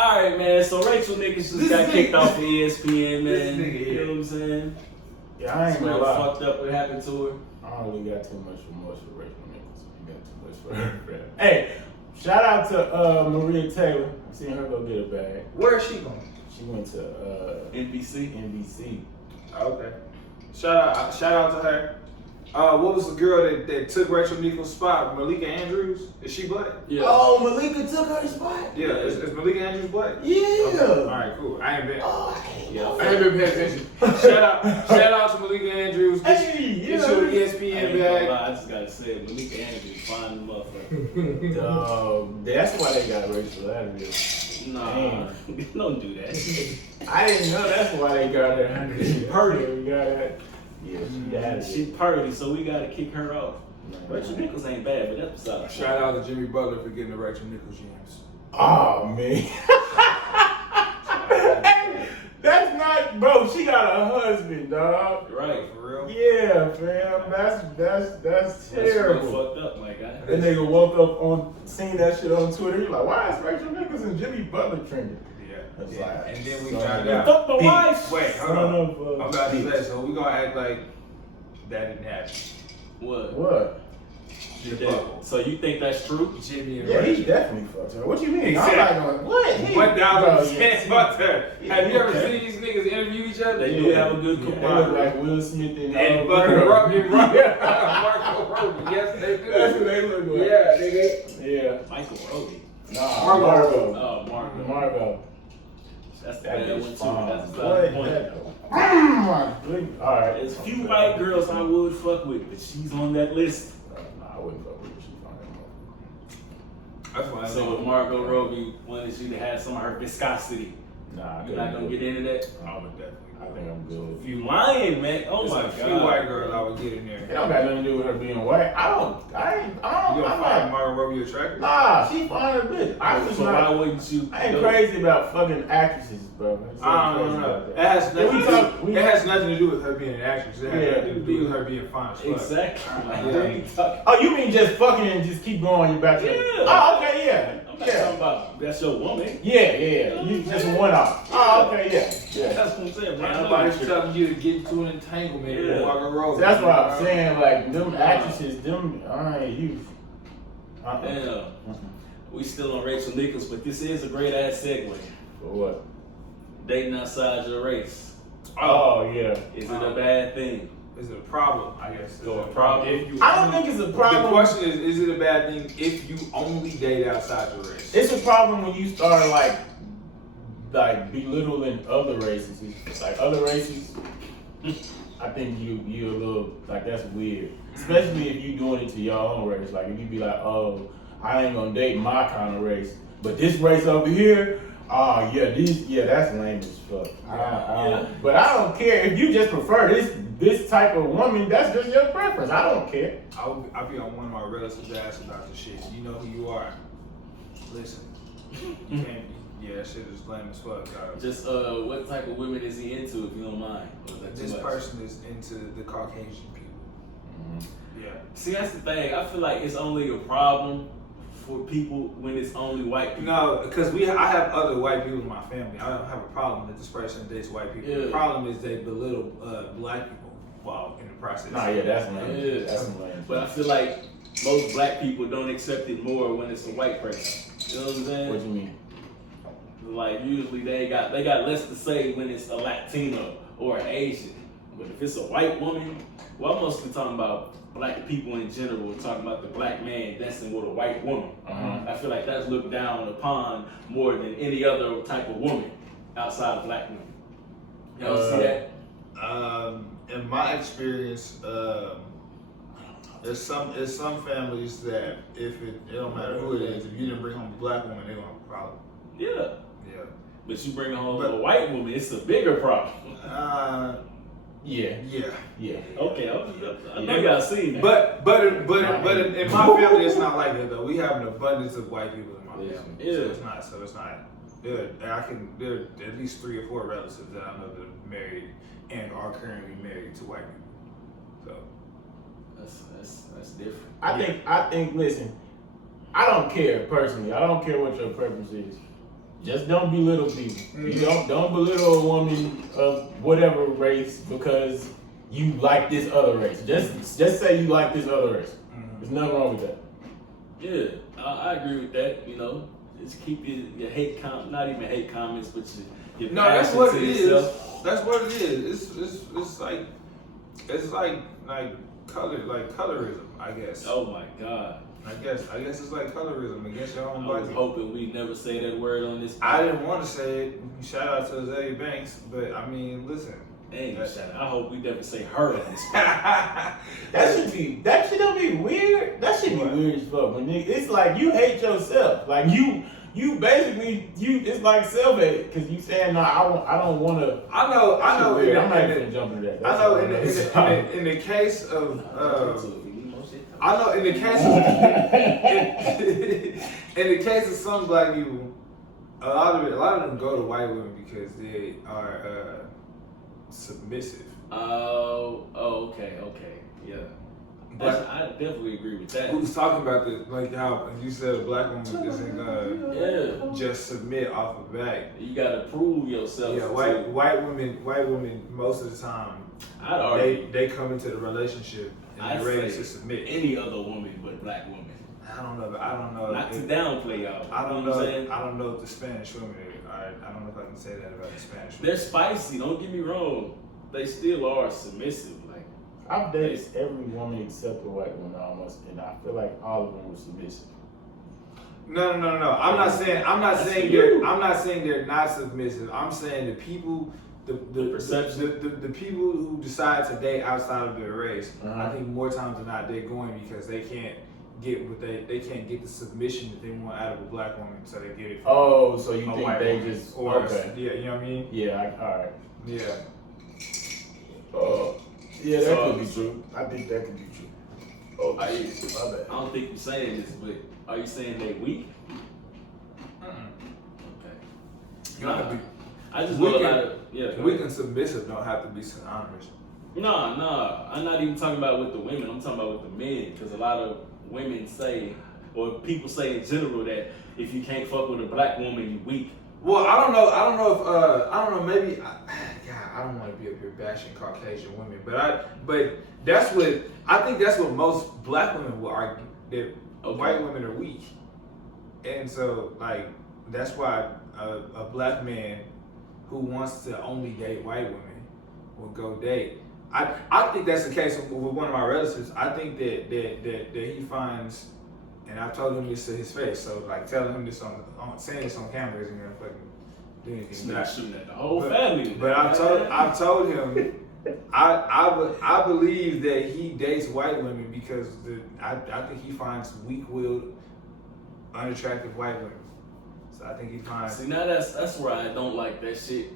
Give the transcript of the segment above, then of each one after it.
Alright, man, so Rachel Nichols just got kicked off of ESPN, man. You know what I'm saying? Yeah, I ain't It's gonna real lie. fucked up what happened to her. I don't really got too much remorse for Rachel Nichols. You got too much for her. Hey, shout out to Maria Taylor. I seen her go get a bag. Where is she going? She went to NBC. Okay. Shout out to her. What was the girl that took Rachel Nichols' spot? Malika Andrews? Is she black? Yeah. Oh, Malika took her spot. Yeah. Is Malika Andrews black? Yeah. Okay. All right, cool. I ain't been. Yeah. I ain't been paying attention. shout out to Malika Andrews. Hey, Get your ESPN bag. I just gotta say, Malika Andrews, fine motherfucker. That's why they got Rachel out of here. Nah, don't do that. I didn't know that's why they got her. She purdy. We got her. Yeah, she got it. She purdy, so we gotta kick her off. Rachel Nichols ain't bad, but that's beside. Shout out to Jimmy Butler for getting the Rachel Nichols gems. Oh man. Hey, that's not, bro. She got a husband, dog. Right. For real? Yeah, fam. That's terrible. That's fucked up, my guy. That nigga woke up seen that shit on Twitter. He like, why is Rachel Nichols and Jimmy Butler trending? That's Yeah. like, And then we son found of- out. Fuck my wife. Wait, hold Son on. of, I'm about to say, so we gonna act like that didn't happen. What? What? So you think that's true? Jimmy and Yeah, he Rachel. definitely fucked her. What you mean? Exactly. I'm not going. What? He, What bro, $1,000 fucked her? Yeah, Have you ever okay. seen these niggas interview each other? They do have a good They look camaraderie. like Will Smith and And Marco fucking Robbie. Marco Robbie. Yes, they do. That's what they look like. Yeah, nigga. Yeah. Michael Roby. Nah, Margo. Oh, Marco. Margo. That's the That bad bitch one too. fine. That's the What? point. Alright. There's a few white girls I would fuck with, but she's on that list. Nah, I wouldn't fuck with her. She's fine. That's why I So if Margot Robbie wanted you to have some of her viscosity, Nah, you're not gonna get into that? I would definitely. I think I'm good. You lying, man. Oh There's my a few god. white girls I would get in there. It don't got nothing to do with her being white. You I'm gonna not. find Margot Robbie attractive? Nah, she fine as a bitch. I'm just So why not. wouldn't you? I ain't go- crazy about fucking actresses, bro. That's I crazy don't know. about It that. has nothing. Yeah, It has nothing to do with her being an actress. It has Yeah. nothing to do with her being fine as fuck. Exactly. Like, Yeah. what are you talking? Oh, you mean just fucking and just keep going? You back to Yeah. Oh, okay, yeah. I'm not talking about that's your woman. Yeah. You just one off. Oh, okay, yeah. That's what I'm saying, man. I'm Nobody's not- telling you to get into an entanglement with Yeah. Margot Robbie. So that's what I'm saying. Like them actresses, I ain't used. Damn. We still on Rachel Nichols, but this is a great ass segue. For what? Dating outside your race. Oh yeah. Is it a bad thing? Is it a problem? I guess. Is it a problem? If you I don't think it's a The problem. question is it a bad thing if you only date outside your race? It's a problem when you start like belittling other races. It's like other races. I think you a little like that's weird, especially if you doing it to your own race. Like if you be like, oh, I ain't gonna date my kind of race, but this race over here, oh yeah, that's lame as fuck. Yeah. But I don't care if you just prefer this type of woman. That's just your preference. I don't care. I'll be on one of my relatives' ass about this shit. You know who you are. Listen, you can't. Yeah, that shit is lame as fuck. Just what type of women is he into, if you don't mind? Or is that too This much? person is into the Caucasian people. Mm-hmm. Yeah. See, that's the thing. I feel like it's only a problem for people when it's only white people. No, because I have other white people in my family. I don't have a problem that this person dates white people. Yeah. The problem is they belittle black people while in the process. Nah, yeah, that's lame. Yeah. That's lame. But I feel like most black people don't accept it more when it's a white person. You know what I'm saying? What you mean? Like usually they got less to say when it's a Latino or an Asian. But if it's a white woman, well, I'm mostly talking about black people in general, talking about the black man dancing with a white woman. Uh-huh. I feel like that's looked down upon more than any other type of woman outside of black women. You don't see that? In my experience, there's some families that if it don't matter who it is, if you didn't bring home a black woman, they're gonna have a problem. Yeah. Yeah. But you bring home a white woman, it's a bigger problem. Yeah. Yeah. Okay, I know y'all seen that. But in my family, it's not like that though. We have an abundance of white people in my family. Yeah. So it's not. There are at least 3 or 4 relatives that I know that are married and are currently married to white people. So That's different. I think. Listen, I don't care personally. I don't care what your preference is. just don't belittle people. You don't belittle a woman of whatever race because you like this other race. Just say you like this other race. There's nothing wrong with that. Yeah, I agree with that. You know, just keep your hate not even hate comments, but your No, that's passion what to it yourself. is. That's what it is. It's like colorism, I guess. Oh my God. I guess it's like colorism against your own I was body. hoping we never say that word on this. I didn't want to say it. Shout out to Azalea Banks, but I mean, listen. Dang, I hope we never say her on this. That shit don't be weird. That shit be weird as fuck. When it's like you hate yourself. Like you basically it's like self hate because you saying no, I don't want to. I know. I'm not even gonna jump into that. I know in the case of I know in the case of in the case of some black people, a lot of them go to white women because they are submissive. Okay, yeah. I definitely agree with that. Who's talking about this? Like how you said, a black woman isn't gonna just submit off the back. You gotta prove yourself. Yeah, white women most of the time they come into the relationship and they're ready to submit. Any other woman but black woman. I don't know. Not to downplay y'all. I don't know. I don't know if the Spanish women are. I don't know if I can say that about the Spanish women. They're spicy. Don't get me wrong. They still are submissive. Like I've dated every woman except a white woman almost, and I feel like all of them were submissive. No. I'm not saying they're not submissive. I'm saying the people, the perception, the people who decide to date outside of their race. I think more times than not they're going because they can't get what they can't get the submission that they want out of a black woman, so they get it. Oh, so you think they woman. just Okay? Yeah, you know what I mean. Yeah, all right. Yeah. Yeah, that could be true. I think that could be true. Oh, I don't think you're saying this, but are you saying they weak? Okay. I just know a lot of Weak and submissive don't have to be synonymous. No, I'm not even talking about with the women. I'm talking about with the men, because a lot of women say, or people say in general, that if you can't fuck with a black woman, you weak. Well, I don't know. Maybe. I don't want to be up here bashing Caucasian women, but that's what I think. That's what most black women will argue, that white women are weak, and so like that's why a black man who wants to only date white women will go date. I think that's the case with one of my relatives. I think that he finds, and I told him this to his face. So like telling him this saying this on camera isn't gonna fucking do anything. It's not shooting at the whole family. But I've told him I believe that he dates white women because I think he finds weak-willed, unattractive white women. So I think he finds. See, now that's where I don't like that shit,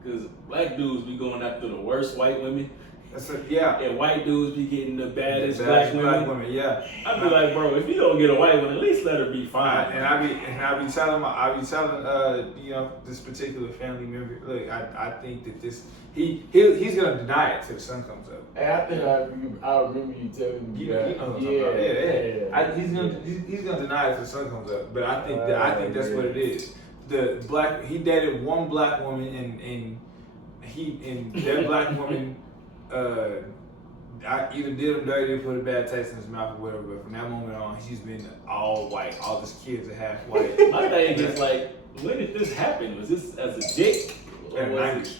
because black dudes be going after the worst white women. And white dudes be getting the baddest black women. Yeah. I be like, bro, if you don't get a white one, at least let her be fine. And I be telling this particular family member, look, I think that he's gonna deny it till the sun comes up. Hey, I think I remember you telling me that. He's gonna deny it till the sun comes up. But I think that's what it is. He dated one black woman and that black woman. I either did him dirty or put a bad taste in his mouth or whatever, but from that moment on, he's been all white. All his kids are half white. My thing is like, when did this happen? Was this as a dick? In the 90s.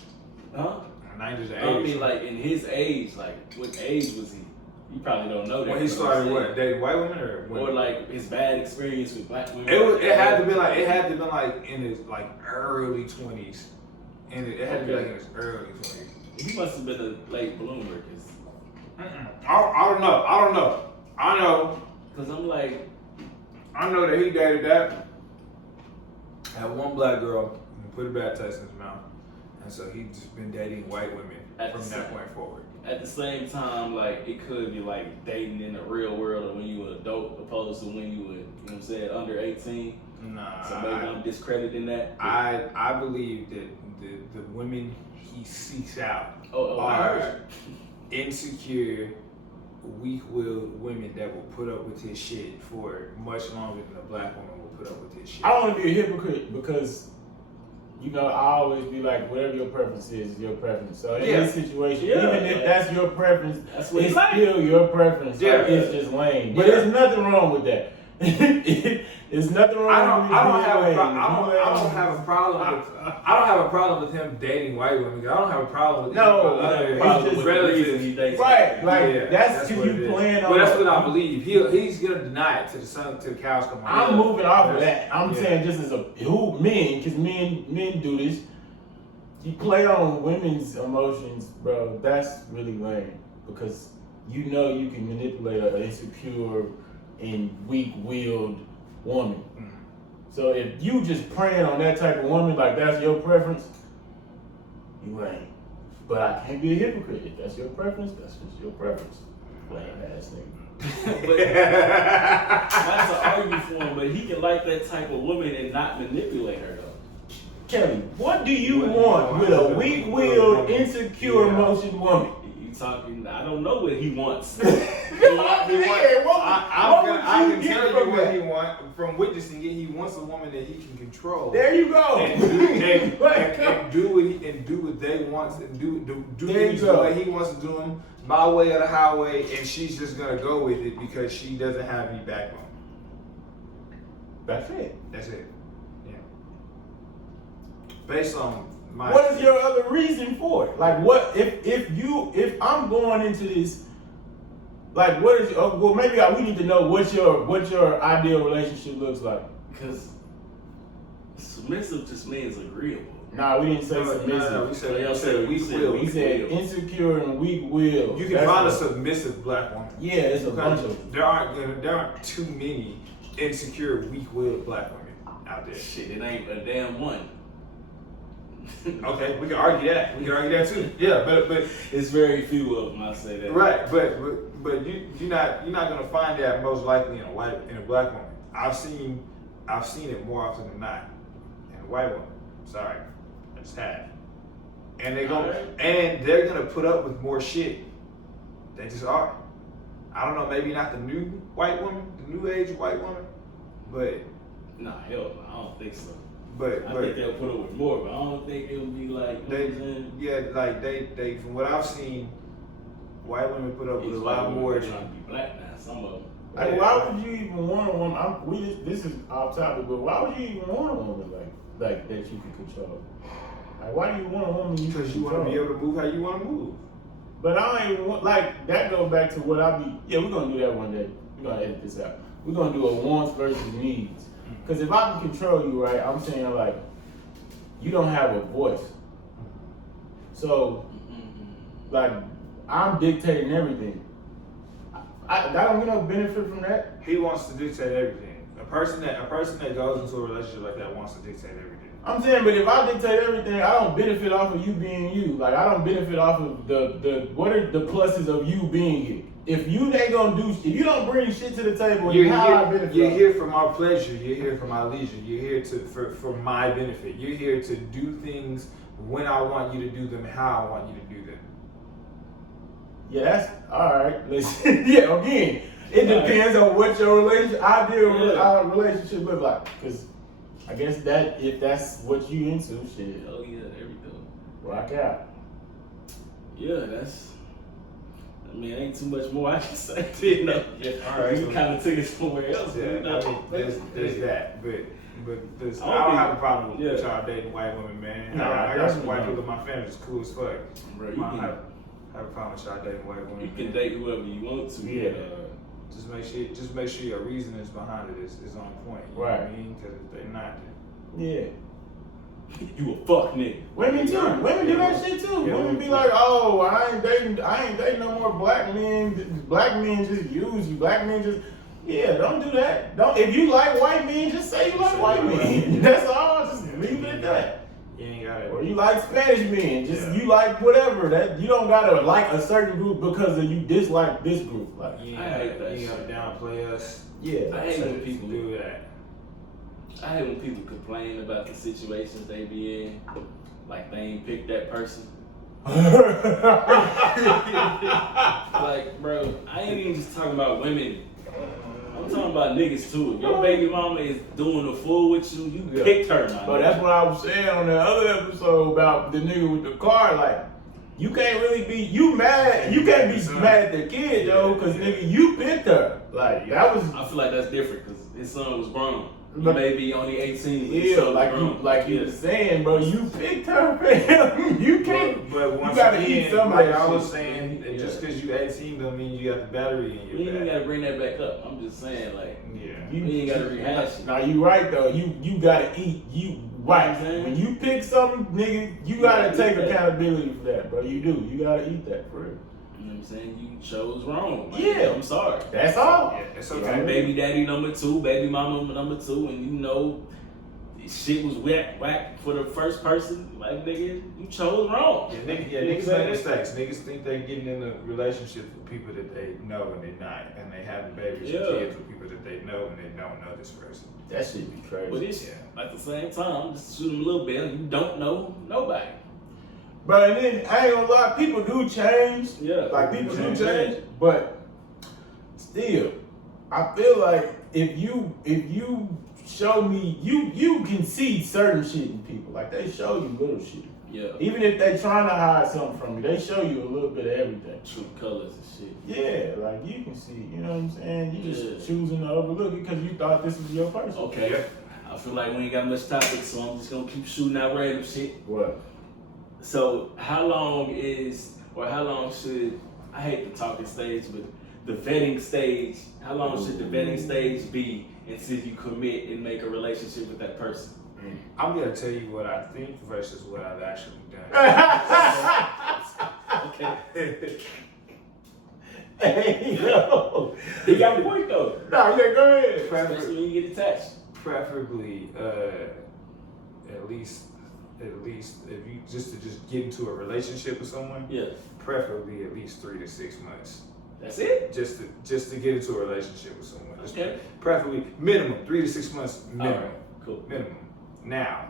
Huh? 90s or 80s. I mean, like, in his age, like, what age was he? You probably don't know that. When he started what? Dating white women or women? Or like his bad experience with black women? It had to be like in his like early 20s. And it had to be like in his early 20s. He must have been a late bloomer, I don't know. I know. Cause I'm like, I know that he dated that. Had one black girl and put a bad taste in his mouth, and so he's just been dating white women from that point forward. At the same time, like it could be like dating in the real world or when you were an adult, opposed to when you were, you know what I'm saying, under 18. Nah. So maybe I'm discrediting that. I believe that the women he seeks out are insecure, weak-willed women that will put up with his shit for much longer than a black woman will put up with his shit. I don't want to be a hypocrite because you know, I always be like, whatever your preference is your preference. So in Yeah. this situation, Yeah. even if that's your preference, That's what it's you like. still your preference. Yeah. Like, it's just lame. But Yeah. there's nothing wrong with that. There's nothing wrong I don't with have a being pro- lame. I don't have a problem with I don't have a problem with him dating white women. I don't have a problem with No, other it's just relatives. he dates. Right, like Yeah, that's what because it you is. playing on. Well, that's what I believe. He's gonna deny it till the cows come home. I'm moving off of that. I'm Yeah. saying just as a because men do this. You play on women's emotions, bro. That's really lame because you know you can manipulate an insecure and weak-willed woman. Mm. So if you just preying on that type of woman, like that's your preference, you lame. But I can't be a hypocrite. If that's your preference, that's just your preference. Lame ass nigga. But not to argue for him, but he can like that type of woman and not manipulate her though. Kelly, what do you What do you want want? with a weak-willed, insecure, Yeah. emotion woman? You talking? I don't know what he wants. I I can tell you what he wants from witnessing it. He wants a woman that he can control. There you go. and do what they want and do There things you the go. way he wants to do them, my way or the highway, and she's just gonna go with it because she doesn't have any backbone. That's it. That's it. Yeah. Based on my What is your other reason for it? Like, what if I'm going into this? Like, what is? Well, maybe we need to know what your ideal relationship looks like. Because submissive just means agreeable. Nah, we didn't say No, submissive. we Y'all said said weak we will. We said insecure and weak-willed. You can That's find a what- submissive black woman. Yeah, it's a bunch of them. There aren't too many insecure, weak-willed black women out there. Shit, it ain't a damn one. Okay, we can argue that. We can argue that too. Yeah, but It's very few of them. I say that. right, but you're not gonna find that most likely in a black woman. I've seen it more often than not in a white woman. Sorry, I just have. And they're gonna put up with more shit. They just are. I don't know, maybe not the new white woman, the new age white woman, but Nah, hell no, I don't think so. but I think they'll put up with more, but I don't think it'll be like, you know what I'm saying? yeah, like they from what I've seen, white women put up with a These lot white more. women trying to be black now, some of them. Like, why would you even want a woman? This is off topic, but why would you even want a woman like that you can control? Like, why do you want a woman you Because can you want to control? be able to move how you want to move. But I don't even want, like, that goes back to what I be, yeah, we're going to do that one day. We're going to edit this out. We're going to do a wants versus needs. Because if I can control you, right, I'm saying, like, you don't have a voice. So, like, I'm dictating everything. I don't get no benefit from that. He wants to dictate everything. A person that goes into a relationship like that wants to dictate everything. I'm saying, but if I dictate everything, I don't benefit off of you being you. Like, I don't benefit off of the what are the pluses of you being here? If you don't bring shit to the table, You're how I benefit here, off? here for my pleasure. You're here for my leisure. You're here for my benefit. You're here to do things when I want you to do them, how I want you to do them. Yeah, that's all right. Listen, yeah, again, it depends on what your ideal relationship look like. Because I guess that if that's what you into, shit, Oh yeah, there we go. rock out. Yeah, I mean, ain't too much more I can say. You know, All right. You kind of took it somewhere else. Yeah, you know? I mean, there's that, but I I don't don't have a problem with yeah. y'all dating white women, man. No, I got some white definitely people in my family that's cool as fuck. Bro, I don't have a problem with y'all dating white women. you can date whoever you want to. Yeah. Just make sure your reasonings behind it is on point. You know what I mean? Because if they're not, Yeah. You a fuck nigga. Women too. Women do that shit too. Yeah, Women be like, oh, I ain't dating no more black men. Black men just use you. Black men just, yeah, don't do that. If you like white men, just say you like white men. That's all. Just leave it at that. you ain't got Or it. you like Spanish men. Just Yeah. you like whatever. That you don't gotta like a certain group because of you dislike this group. Like, You I hate that ain't shit. gotta downplay us. yeah. I hate when people do that. I hate when people complain about the situations they be in, like they ain't picked that person. Like, bro, I ain't even just talking about women. I'm I'm talking about niggas too. If your baby mama is doing a fool with you, you Yeah. picked her, my But nigga. that's what I was saying on the other episode about the nigga with the car. Like, you can't really be mad. You can't be mad at the kid though, because nigga, you picked her. Like that was. I feel like that's different because his son was grown. He But- may be only 18. But his Yeah, son was like you, grown. like you Yeah. was saying, bro. You picked her, fam. You can't. But once gotta again, eat some of like that I was shit. saying, Yeah. just because you 18 don't mean you got the battery in We your ain't back. gotta bring that back up. I'm just saying, like, Yeah. we ain't gotta rehash it. Now you right though. You gotta eat. You right. Mhm. When you pick something, nigga, you gotta gotta take eat that. accountability for that, bro. You do. You gotta eat that for real. You know what I'm saying? You chose wrong. Like, Yeah. I'm sorry. That's all. Yeah, it's You okay. got baby daddy number 2, baby mama number 2, and you know shit was whack for the first person. Like, nigga, you chose wrong. Yeah, niggas make mistakes. Niggas think they getting in a relationship with people that they know and they not, and they having babies Yeah. and kids with people that they know and they don't know this person. That shit be crazy. But it's Yeah. at the same time, just shoot him a little bit. You don't know nobody. Bro, and then I ain't gonna lie, people do change. Yeah. Like people do Change. change, but still, I feel like if you show me, you can see certain shit in people. Like they show you little shit. Yeah. Even if they trying to hide something from you, they show you a little bit of everything. True colors and shit. Yeah, like you can see, you know what I'm saying? You just Yeah. choosing to overlook it because you thought this was your person. Okay. Yeah. I feel like we ain't got much topics, so I'm just gonna keep shooting out random shit. What? So how long should, I hate the talking stage, but the vetting stage, how long should the vetting stage be until you commit and make a relationship with that person? I'm gonna tell you what I think versus what I've actually done. Okay. Hey, yo. He got a point though. No, yeah, go ahead. Especially when you get attached. Preferably, at least if you just get into a relationship with someone, Yeah. preferably at least 3 to 6 months. That's it? Just to get into a relationship with someone. Just Okay. Preferably minimum 3 to 6 months minimum. Alright, cool. Minimum. Now,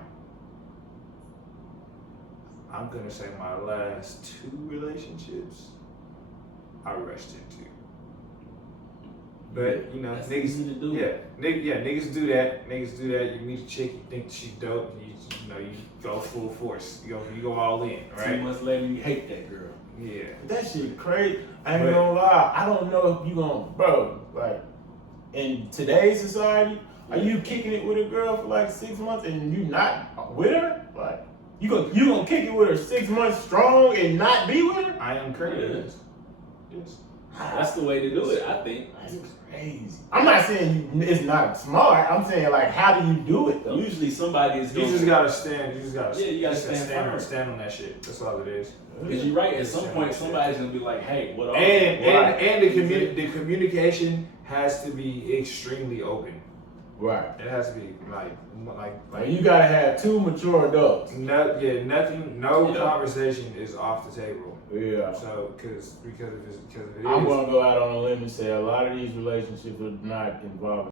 I'm gonna say my last 2 relationships I rushed into. But you know, That's niggas, easy to do. niggas do that. Niggas do that. You meet a chick, you think she dope, you know, you go full force. You go all in, 2 right? months later, you hate that girl. Yeah. That shit crazy. I ain't But- gonna lie. I don't know if you gonna, bro. Like in today's society, are you kicking it with a girl for like 6 months and you not with her? Like you gonna kick it with her 6 months strong and not be with her? I am crazy. Yeah. Yes. That's the way to do it, I think. That's crazy. I'm not saying it's not smart. I'm saying like, how do you do it though? Usually somebody is You going just gotta stand. You just gotta. Yeah, you gotta stand firm. Stand on that shit. That's all it is. Because you're right, at some point somebody's gonna be like, hey, what up? And the communication has to be extremely open. Right. It has to be like Like you gotta have 2 mature adults. no Yeah. conversation is off the table. Yeah. So because if it is, I'm gonna go out on a limb and say a lot of these relationships are not involving